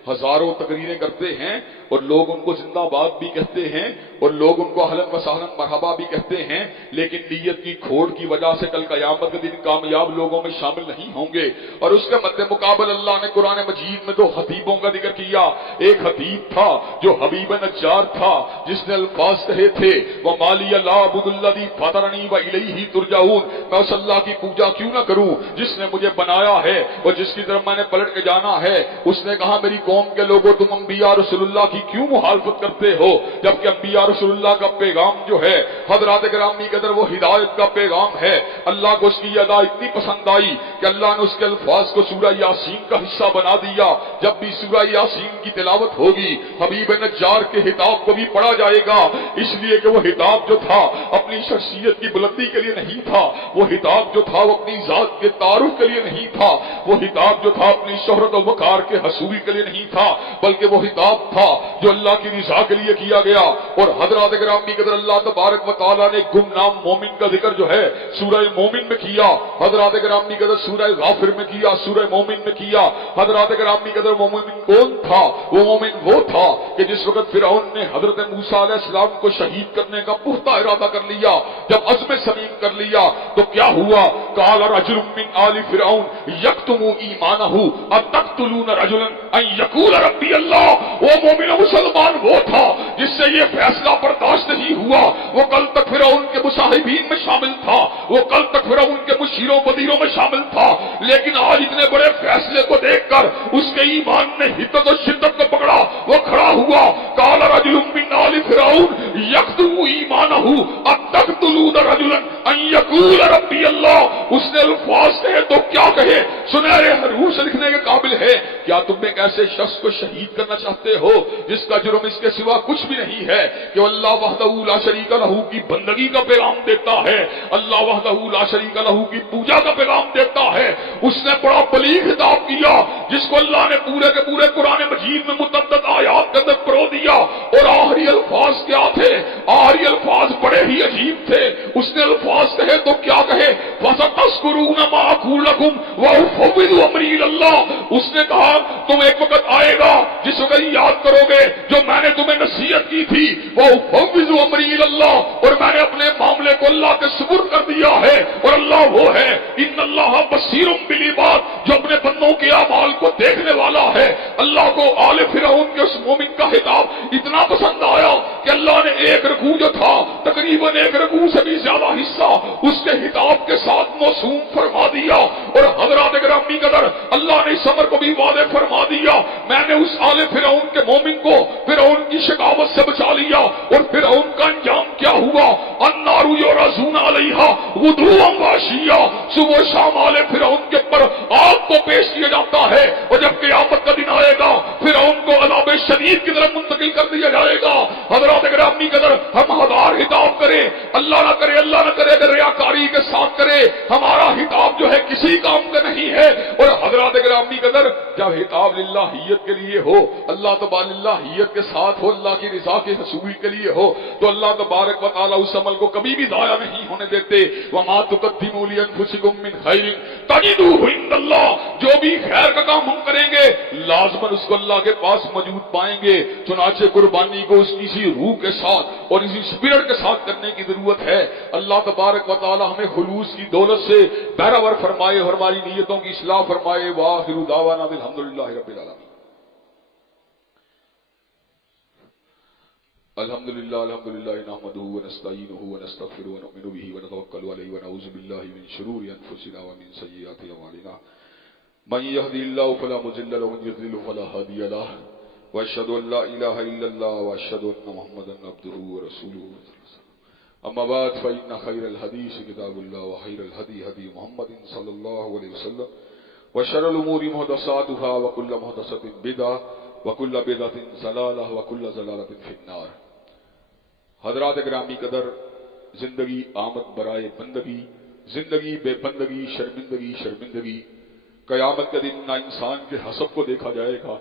ہزاروں تقریریں کرتے ہیں اور لوگ ان کو زندہ باد بھی کہتے ہیں اور لوگ ان کو اہلاً و سہلاً مرحبا بھی کہتے ہیں, لیکن نیت کی کھوٹ کی وجہ سے کل قیامت کے دن کامیاب لوگوں میں شامل نہیں ہوں گے. اور اس کے مد مقابل اللہ نے قرآن مجید میں 2 خطیبوں کا ذکر کیا. ایک خطیب تھا جو حبیب نجار تھا جس نے الفاظ کہے تھے وَمَا لِيَ لَا أَعْبُدُ الَّذِي فَطَرَنِي وَإِلَيْهِ تُرْجَعُونَ, میں اس اللہ کی پوجا کیوں نہ کروں جس نے مجھے بنایا ہے اور جس کی طرف میں نے پلٹ کے جانا ہے. اس نے کہا میری قوم کے لوگوں تم انبیاء رسول اللہ کی کیوں مخالفت کرتے ہو جبکہ انبیاء رسول اللہ کا پیغام جو ہے حضرات گرامی کے اندر وہ ہدایت کا پیغام ہے. اللہ کو اس کی ادا اتنی پسند آئی کہ اللہ نے اس کے الفاظ کو سورہ یاسین کا حصہ بنا دیا. جب بھی سورہ یاسین کی تلاوت ہوگی حبیب نجار کے خطاب کو بھی پڑھا جائے گا, اس لیے کہ وہ خطاب جو تھا اپنی شخصیت کی بلندی کے لیے نہیں تھا, وہ خطاب جو تھا وہ اپنی ذات کے تعارف کے لیے نہیں تھا, وہ خطاب جو تھا اپنی شہرت و وقار کے حصولی کے لیے نہیں تھا, بلکہ وہ خطاب تھا جو اللہ کی رضا کے لیے کیا گیا. اور حضرات گرامی کے اندر اللہ تبارک و تعالیٰ نے گمنام مومن کا ذکر جو ہے سورہ مومن میں کیا, حضرات گرامی کے اندر سورہ غافر میں کیا, سورہ مومن میں کیا. حضرات گرامی کے اندر مومن کون تھا؟ وہ مومن وہ تھا کہ جس وقت فرعون نے حضرت موسیٰ علیہ السلام کو شہید کرنے کا پختہ ارادہ کر لیا, جب عزم سلیم کر لیا تو کیا ہوا؟ قال رجل من آل فرعون یکتم ایمانہ اتقتلون رجلا ان یقول ربی اللہ. وہ مومن مسلمان وہ تھا جس سے یہ فیصلہ برداشت نہیں ہوا. وہ کل تک فرعون کے مصاحبین میں شامل تھا, وہ کل تک فرعون کے مشیروں وزیروں میں شامل تھا, لیکن آج اتنے بڑے فیصلے کو دیکھ کر اس کے ایمان نے حدت و شدت کو پکڑا, وہ کھڑا ہوا. قال رجل من آل فرعون یکتم ایمانہ اتقتلون رجلا ان یقول ربی اللہ. اس نے الفاظ کہے تو کیا کہے, سنہرے حروف سے لکھنے کے قابل ہے. کیا تم ایک ایسے شخص کو شہید کرنا چاہتے ہو جس کا جرم اس کے سوا کچھ بھی نہیں ہے کہ اللہ وحدہ لا شریک لہ کی بندگی کا پیغام دیتا ہے, اللہ وحدہ لا شریک لہ کی پوجا کا پیغام دیتا ہے. اس نے بڑا بلیغ خطاب کیا جس کو اللہ نے پورے کے پورے قرآن مجید میں متعدد آیات کے اندر پرو دیا. اور آخری الفاظ کیا تھے؟ آخری الفاظ بڑے ہی عجیب تھے، اس نے الفاظ کہے تو کیا کہے، فَسَتَذْكُرُونَ مَا أَقُولُ لَكُمْ وَأُفَوِّضُ أَمْرِي إِلَى اللَّهِ، اس نے کہا تم ایک وقت آئے گا جس وقت یاد کرو گے جو میں نے تمہیں نصیحت کی تھی، وَأُفَوِّضُ أَمْرِي إِلَى اللَّهِ، اور میں نے اپنے معاملے کو اللہ کے سپرد کر دیا ہے، اور اللہ وہ ہے ان اللہ بصیر بالعباد، جو اپنے بندوں کے اعمال کو دیکھنے والا ہے۔ اللہ کو آل فرعون کے اس مومن کا خطاب اتنا پسند آیا کہ اللہ نے ایک رکوع جو تھا تقریباً ایک رکوع سے بھی زیادہ حصہ اس کے خطاب کے ساتھ موسوم فرما دیا، اور حضرات گرامی قدر اللہ نے اس امر کو بھی واضح فرما دیا، میں نے اس آل فرعون کے مومن کو فرعون کی شقاوت سے بچا لیا، اور فرعون کا انجام کیا ہوا، النار یعرضون علیہا غدوا وعشیا، صبح و شام آل فرعون کے اوپر آگ کو پیش کیا جاتا ہے، اور جب قیامت کا دن آئے گا فرعون کو عذاب شدید کی طرف منتقل کر دیا جائے گا۔ حضرات گرامی قدر ہم ہزار خطاب کریں، اللہ نہ کرے اگر ریاکاری کے ساتھ کرے، ہمارا خطاب جو ہے کسی کام کا نہیں ہے، اور حضرات گرامی قدر جب خطاب للہیت کے لیے ہو، اللہ تبارک للہیت کے ساتھ ہو، اللہ کی رضا کے حصول کے لیے ہو، تو اللہ تبارک و تعالی اس عمل کو کبھی بھی ضائع نہیں ہونے دیتے۔ وما تقدموا لانفسکم من خیر تجدوہ عند اللہ، جو بھی خیر کا کام ہم کریں گے لازماً اس کو اللہ کے پاس موجود پائیں گے۔ چنانچہ قربانی کو اس کسی روح کے ساتھ اور اسی اسپرٹ کے ساتھ کرنے کی ضرورت ہے۔ اللہ تبارک و تعالی ہمیں خلوص کی دولت سے بہرور فرمائے اور ہماری نیتوں کی اصلاح فرمائے۔ وآخر دعوانا الحمدللہ رب العالمین۔ الحمدللہ نحمده ونستعینه ونستغفره ونؤمن به ونتوکل علیہ ونعوذ باللہ من شرور انفسنا ومن سیئات اعمالنا، من يهده الله فلا مضل له ومن يضلل فلا هادي له، واشهد ان لا اله الا الله واشهد ان محمدا عبده ورسوله۔ اما بعد فان خير الحديث كتاب الله وخير الهدي هدي محمد صلى الله عليه وسلم، وشر الامور محدثاتها وكل محدثة بدعة وكل بدعة ضلالة وكل ضلالة في النار۔ حضرات گرامی قدر، زندگی آمد برائے بندگی، زندگی بے بندگی، شرمندگی۔ قیامت کے دن نہ انسان کے حسب کو دیکھا جائے گا،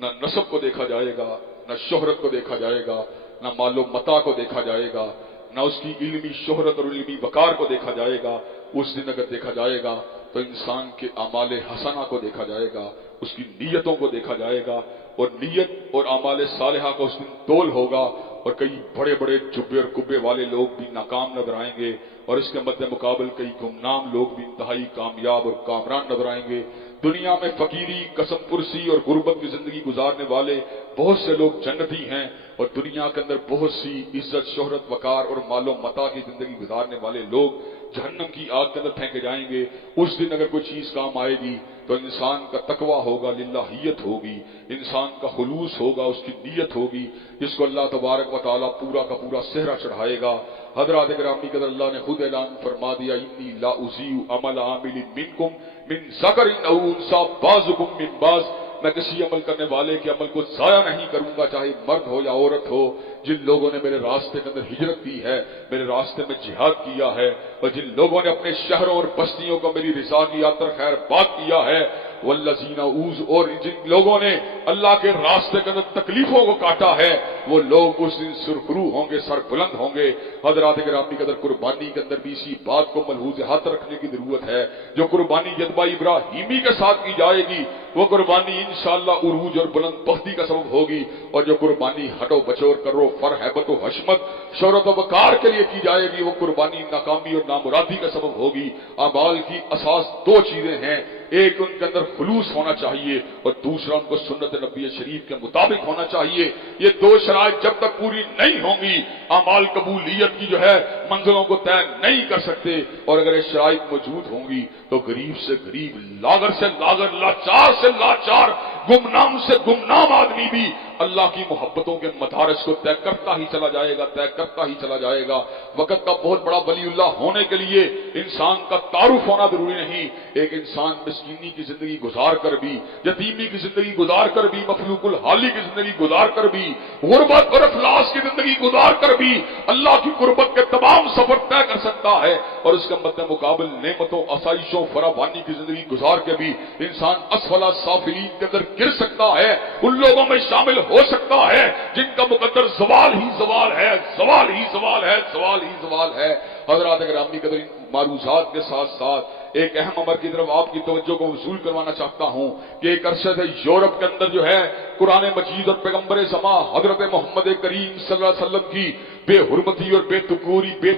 نہ نسب کو دیکھا جائے گا، نہ شہرت کو دیکھا جائے گا، نہ مال و متاع کو دیکھا جائے گا، نہ اس کی علمی شہرت اور علمی وقار کو دیکھا جائے گا۔ اس دن اگر دیکھا جائے گا تو انسان کے اعمال حسنہ کو دیکھا جائے گا، اس کی نیتوں کو دیکھا جائے گا، اور نیت اور اعمال صالحہ کا اس دن تول ہوگا، اور کئی بڑے بڑے جبے اور کبے والے لوگ بھی ناکام نظر آئیں گے، اور اس کے مد مقابل کئی گمنام لوگ بھی انتہائی کامیاب اور کامران نظر آئیں گے۔ دنیا میں فقیری، قسم پرسی اور غربت کی زندگی گزارنے والے بہت سے لوگ جنتی ہیں، اور دنیا کے اندر بہت سی عزت، شہرت، وقار اور مال و متاع کی زندگی گزارنے والے لوگ جہنم کی آگ کے اندر پھینکے جائیں گے۔ اس دن اگر کوئی چیز کام آئے گی تو انسان کا تقوی ہوگا، للہیت ہوگی، انسان کا خلوص ہوگا، اس کی نیت ہوگی، جس کو اللہ تبارک و تعالی پورا کا پورا صحرا چڑھائے گا۔ حضرات گرامی قدر، اللہ نے خود اعلان فرما دیا، انی لا اضیع عمل عامل منکم من ذکر او انثی بعضکم من بعض، میں کسی عمل کرنے والے کے عمل کو ضائع نہیں کروں گا، چاہے مرد ہو یا عورت ہو۔ جن لوگوں نے میرے راستے کے اندر ہجرت کی ہے، میرے راستے میں جہاد کیا ہے، اور جن لوگوں نے اپنے شہروں اور بستیوں کو میری رضا کی خاطر خیر بات کیا ہے، والذین اوذ، اور جن لوگوں نے اللہ کے راستے کے اندر تکلیفوں کو کاٹا ہے، وہ لوگ اس دن سرخرو ہوں گے، سر بلند ہوں گے۔ حضرات گرامی قدر، قربانی کے اندر بھی اسی بات کو ملحوظ ہاتھ رکھنے کی ضرورت ہے۔ جو قربانی جذبہ ابراہیمی کے ساتھ کی جائے گی وہ قربانی انشاءاللہ عروج اور بلند بختی کا سبب ہوگی، اور جو قربانی ہٹو بچور کرو فر حیبت و حشمت، شہرت و وقار کے لیے کی جائے گی، وہ قربانی ناکامی اور نامرادی کا سبب ہوگی۔ اعمال کی اساس دو چیزیں ہیں، ایک ان کے اندر خلوص ہونا چاہیے، اور دوسرا ان کو سنت نبی شریف کے مطابق ہونا چاہیے۔ یہ دو شرائط جب تک پوری نہیں ہوں گی اعمال قبولیت کی جو ہے منزلوں کو طے نہیں کر سکتے، اور اگر یہ شرائط موجود ہوں گی تو غریب سے غریب، لاغر سے لاغر، لاچار سے لاچار، گمنام سے گمنام آدمی بھی اللہ کی محبتوں کے مدارس کو طے کرتا ہی چلا جائے گا۔ وقت کا بہت بڑا ولی اللہ ہونے کے لیے انسان کا تعارف ہونا ضروری نہیں، ایک انسان مسکینی کی زندگی گزار کر بھی، یتیمی کی زندگی گزار کر بھی، مخلوق الحالی کی زندگی گزار کر بھی، غربت اور افلاس کی زندگی گزار کر بھی اللہ کی قربت کے تمام سفر طے کر سکتا ہے، اور اس کے مد مقابل نعمتوں، آسائشوں، فراوانی کی زندگی گزار کے بھی انسان اسفل سافلین کے اندر گر سکتا ہے، ان لوگوں میں شامل ہو سکتا ہے جن کا مقدر زوال ہی زوال ہے، زوال ہی زوال ہے، زوال ہی زوال ہے۔ حضرات گرامی قدر، معروضات کے ساتھ ساتھ ایک اہم امر کی طرف آپ کی توجہ کو وصول کروانا چاہتا ہوں کہ ایک عرصے سے یورپ کے اندر جو ہے قرآن مجید اور پیغمبر زماں حضرت محمد کریم صلی اللہ علیہ وسلم کی بے حرمتی اور بے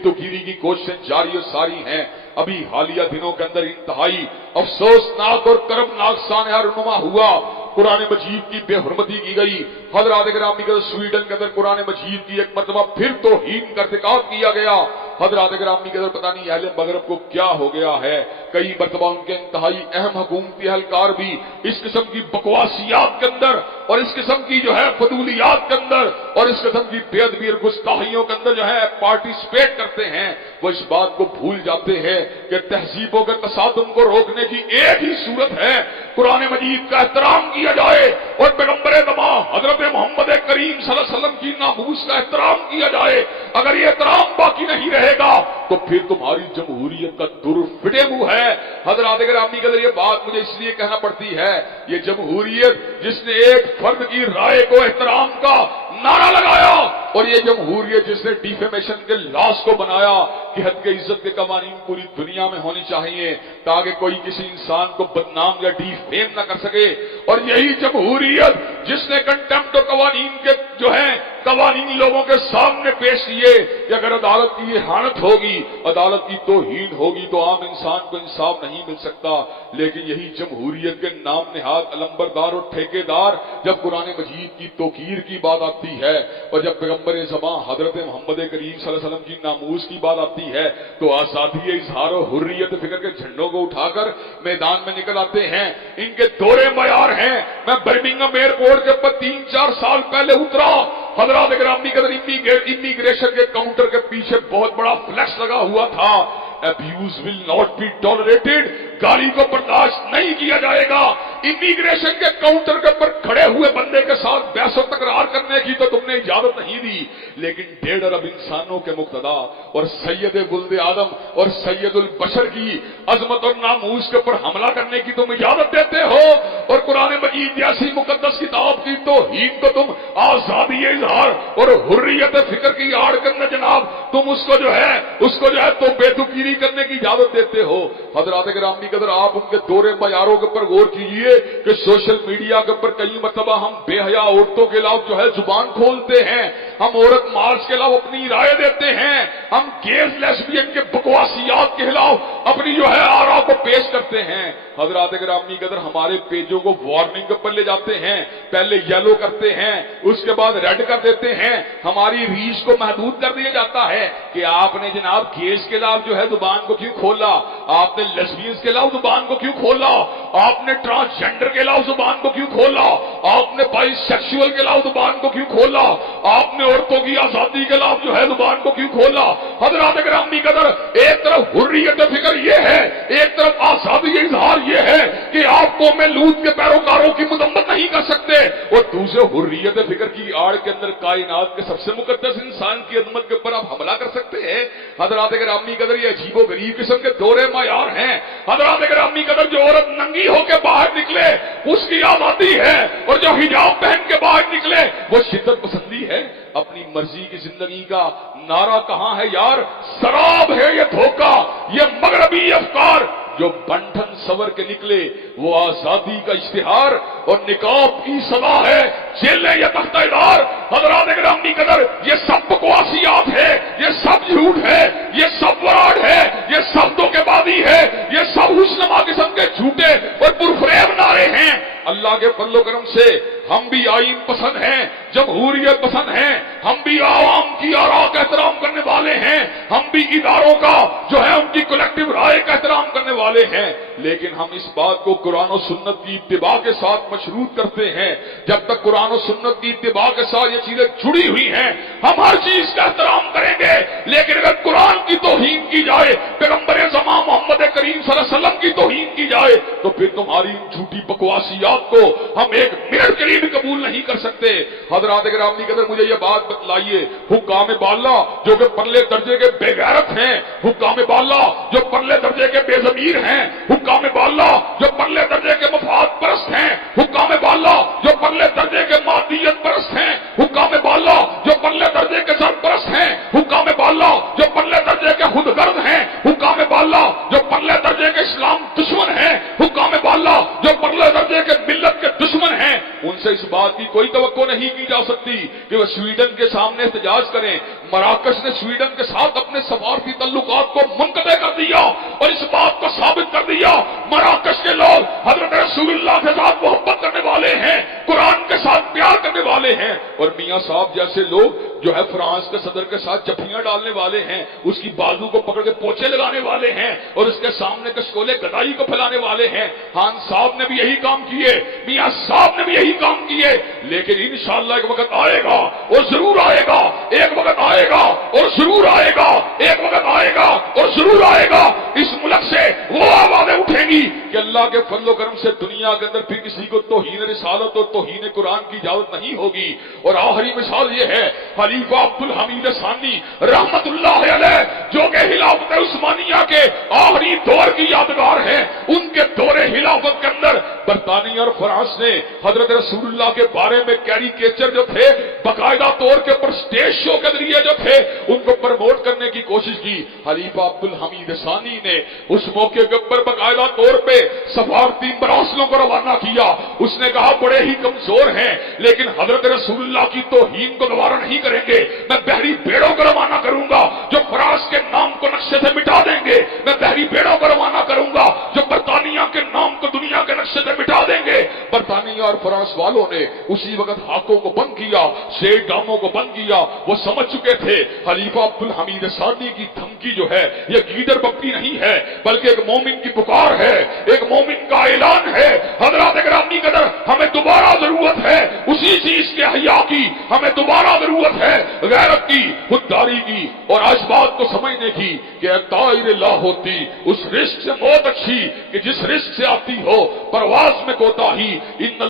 توقیری کی کوششیں جاری و ساری ہیں۔ ابھی حالیہ دنوں کے اندر انتہائی افسوسناک اور کربناک سانحہ رونما ہوا، قرآن مجید کی بے حرمتی کی گئی۔ حضرات گرامی کے سویڈن کے اندر قرآن مجید کی ایک مرتبہ پھر توہین کا ارتکاب کیا گیا۔ حضرات گرامی کے اندر پتہ نہیں اہل مغرب کو کیا ہو گیا ہے، کئی مرتبہ ان کے انتہائی اہم حکومتی اہلکار بھی اس قسم کی بکواسیات کے اندر اور اس قسم کی جو ہے فضولیات کے اندر اور اس قسم کی بے ادبی اور گستاخیوں کے اندر جو ہے پارٹیسپیٹ کرتے ہیں۔ وہ اس بات کو بھول جاتے ہیں کہ تہذیبوں کے تصادم کو روکنے کی ایک ہی صورت ہے، قرآن مجید کا احترام کیا جائے اور پیغمبر زماں حضرت محمد کریم صلی اللہ علیہ وسلم کی ناموس کا احترام کیا جائے۔ اگر یہ احترام باقی نہیں رہے گا تو پھر تمہاری جمہوریت کا در فٹے منہ ہے۔ حضرات گرامی کے اندر یہ بات مجھے اس لیے کہنا پڑتی ہے، یہ جمہوریت جس نے ایک فرد کی رائے کو احترام کا نعرہ لگایا، اور یہ جمہوریت جس نے ڈیفیمیشن کے لاس کو بنایا کہ حد کے عزت کے قوانین پوری دنیا میں ہونے چاہیے تاکہ کوئی کسی انسان کو بدنام یا ڈیفیم نہ کر سکے، اور یہی جمہوریت جس نے کنٹمپٹ قوانین کے جو ہیں قوانین لوگوں کے سامنے پیش کیے کہ اگر عدالت کی احانت ہوگی، عدالت کی توہین ہوگی تو عام انسان کو انصاف نہیں مل سکتا، لیکن یہی جمہوریت کے نام نہاد علمبردار اور ٹھیکیدار جب قرآن مجید کی توقیر کی بات آتی ہے اور جب پیغمبر زماں حضرت محمد کریم صلی اللہ علیہ وسلم کی ناموس کی بات آتی ہے تو آزادی اظہار و حریت فکر کے جھنڈوں کو اٹھا کر میدان میں نکل آتے ہیں۔ ان کے دورے معیار ہیں۔ میں برمنگھم ایئرپورٹ کے پر 3-4 سال پہلے اترا، حضرات گرامی کے امیگریشن کے کاؤنٹر کے پیچھے بہت بڑا فلیکس لگا ہوا تھا، abuse will not be tolerated، گالی کو برداشت نہیں کیا جائے گا۔ امیگریشن کے کاؤنٹر کے پر کھڑے ہوئے بندے کے ساتھ بحث و تکرار کرنے کی تو تم نے اجازت نہیں دی، لیکن 1.5 ارب انسانوں کے مقتدا اور سید ولد آدم اور سید البشر کی عظمت اور ناموس کے پر حملہ کرنے کی تم اجازت دیتے ہو، اور قرآن مجید جیسی مقدس کتاب کی توہین کو تم آزادی اظہار اور حریت فکر کی آڑ کے اندر جناب تم اس کو جو ہے تو بے تقیری کرنے کی اجازت دیتے ہو۔ حضرات گرامی قدر، آپ ان کے دورے معیاروں کے اوپر غور کیجئے کہ سوشل میڈیا کے اوپر کئی مرتبہ ہم بے حیا عورتوں کے خلاف جو ہے زبان کھولتے ہیں، ہم عورت مارچ کے خلاف اپنی رائے دیتے ہیں، ہم گیز لیسبین کے بکواسیات کے خلاف اپنی جو ہے آرا کو پیش کرتے ہیں۔ حضرات گرامی قدر، ہمارے پیجوں کو وارننگ پر لے جاتے ہیں، پہلے یلو کرتے ہیں، اس کے بعد ریڈ کر دیتے ہیں، ہماری ریچ کو محدود کر دیا جاتا ہے کہ آپ نے جناب گیز کے خلاف جو ہے زبان کو کیوں کھولا، آپ نے لیسبینز کے خلاف زبان کو کیوں کھولا، آپ نے ٹرانسجینڈر کے خلاف زبان کو کیوں کھولا، آپ نے بائی سیکشول کے خلاف زبان کو کیوں کھولا، آپ نے عورتوں کی آزادی کے خلاف جو ہے زبان کو کیوں کھولا۔ حضرات گرامی قدر، ایک طرف حریت فکر یہ ہے، ایک طرف آزادی اظہار یہ ہے کہ آپ قوم لوط کے پیروکاروں کی مذمت نہیں کر سکتے، اور دوسرے حریت فکر کی آڑ کے اندر کائنات کے سب سے مقدس انسان کی عظمت کے اوپر آپ حملہ کر سکتے ہیں۔ حضرات گرامی قدر، یہ عجیب و غریب قسم کے دورے معیار ہیں۔ حضرات گرامی قدر، جو عورت ننگی ہو کے باہر نکلے اس کی آزادی ہے، اور جو حجاب پہن کے باہر نکلے وہ شدت پسندی ہے۔ اپنی مرضی کی زندگی کا نعرہ کہاں ہے یار؟ سراب ہے یہ دھوکہ، یہ مغربی افکار جو بنٹھن سور کے نکلے وہ آزادی کا اشتہار اور نقاب کی سزا ہے، جیلیں یا تختہ دار۔ حضرات گرامی قدر، یہ سب بکواسیات ہے، یہ سب جھوٹ ہے، یہ سب وراڈ ہے، یہ سب دھوکے بازی ہے، یہ سب حسنما قسم کے جھوٹے اور پرفریب نعرے ہیں۔ اللہ کے فضل و کرم سے ہم بھی آئین پسند ہیں، جمہوریت پسند ہیں، ہم بھی عوام کی آراء کا احترام کرنے والے ہیں، ہم بھی اداروں کا جو ہے ان کی کلیکٹیو رائے کا احترام کرنے والے ہیں، لیکن ہم اس بات کو قرآن و سنت کی اتباع کے ساتھ مشروط کرتے ہیں۔ جب تک قرآن و سنت کی اتباع کے ساتھ یہ چیزیں جڑی ہوئی ہیں ہم ہر چیز کا احترام کریں گے، لیکن اگر قرآن کی توہین کی جائے، پیغمبر زمان محمد کریم صلی اللہ علیہ وسلم کی توہین کی جائے تو تو پھر تمہاری جھوٹی بکواسیات کو ہم ایک منٹ کے لیے بھی قبول نہیں کر سکتے۔ حضرات گرامی کے اندر مجھے یہ بات بتلائیے، حکام بالا جو کہ پرلے درجے کے بے غیرت ہیں، حکام بالا جو پرلے درجے کے بے ضمیر ہیں، حکام بالا جو پرلے درجے کے مفاد پرست ہیں، حکام بالا جو پرلے درجے کے مادیت پرست ہیں، حکام بالا جو پرلے درجے کے سرپرست ہیں، حکام بالا جو پرلے درجے کے خود غرض ہیں، حکام بالا جو پرلے درجے کے اسلام دشمن ہیں، حکام بالا جو پرلے درجے کے ملت کے دشمن ہیں، ان سے اس بات کی کوئی توقع نہیں کی جا سکتی کہ وہ سویڈن کے سامنے احتجاج کریں۔ مراکش نے سویڈن کے ساتھ اپنے سفارتی تعلقات کو منقطع کر دیا اور اس بات کو ثابت کر دیا مراکش کے لوگ حضرت رسول اللہ کے ساتھ محبت کرنے والے ہیں، قرآن کے ساتھ پیار کرنے والے ہیں، اور میاں صاحب جیسے لوگ جو ہے فرانس کے صدر کے ساتھ جفیاں ڈالنے والے ہیں، اس کی بازو کو پکڑ کے پوچھے لگانے والے ہیں اور اس کے سامنے کشکولے گدائی کو پھیلانے والے ہیں۔ خان صاحب نے بھی یہی کام کیے، میاں صاحب نے بھی یہی کام کیے، لیکن انشاءاللہ ایک وقت آئے گا اور ضرور آئے گا، ایک وقت آئے گا اور ضرور آئے گا، ایک وقت آئے گا اور ضرور آئے گا، اس ملک سے وہ آوازیں اٹھیں گی کہ اللہ کے فضل و کرم سے دنیا کے اندر پھر کسی کو توہین رسالت اور توہین قرآن کی اجازت نہیں ہوگی۔ اور آخری مثال یہ ہے خلیفہ عبدالحمید ثانی رحمت اللہ علیہ، جو کہ خلافت عثمانیہ کے آخری دور کی یادگار ہے۔ ان کے دور خلافت کے اندر برطانیہ اور فرانس نے حضرت رسول اللہ کے بارے میں کیریکیچر جو تھے باقاعدہ طور کے پر سٹیج شو کے ذریعے جو تھے ان کو پروموٹ کرنے کی کوشش کی۔ خلیفہ عبدالحمید ثانی نے اس موقع کے اوپر باقاعدہ طور پہ سفارتی مراسلوں کو روانہ کیا۔ اس نے کہا بڑے ہی کمزور ہیں لیکن حضرت رسول اللہ کی توہین کو گوارا نہیں کریں گے، میں بحری بیڑوں کو روانہ کروں گا جو فرانس کے نام کو نقشے سے مٹا دیں گے، میں بحری بیڑوں کو روانہ کروں گا جو برطانیہ کے نام کو دنیا کے نقشے سے مٹا دیں گے۔ برطانیہ اور فرانس والوں نے اسی وقت ہاکوں کو بند کیا، شیر ڈاموں کو بند کیا۔ وہ سمجھ چکے تھے خلیفہ عبدالحمید ثانی کی دھمکی جو ہے یہ گیدڑ بپی نہیں ہے بلکہ ایک مومن کی پکار ہے، ایک مومن کا اعلان ہے۔ حضرات گرامی قدر ہمیں دوبارہ ضرورت ہے اسی چیز کے حیا کی، ہمیں دوبارہ ضرورت ہے غیرت کی، خودداری کی، اور آج بات کو سمجھنے کی کہ طائر لا ہوتی اس رزق سے موت اچھی کہ جس رزق سے آتی ہو پرواز میں کوتاہی۔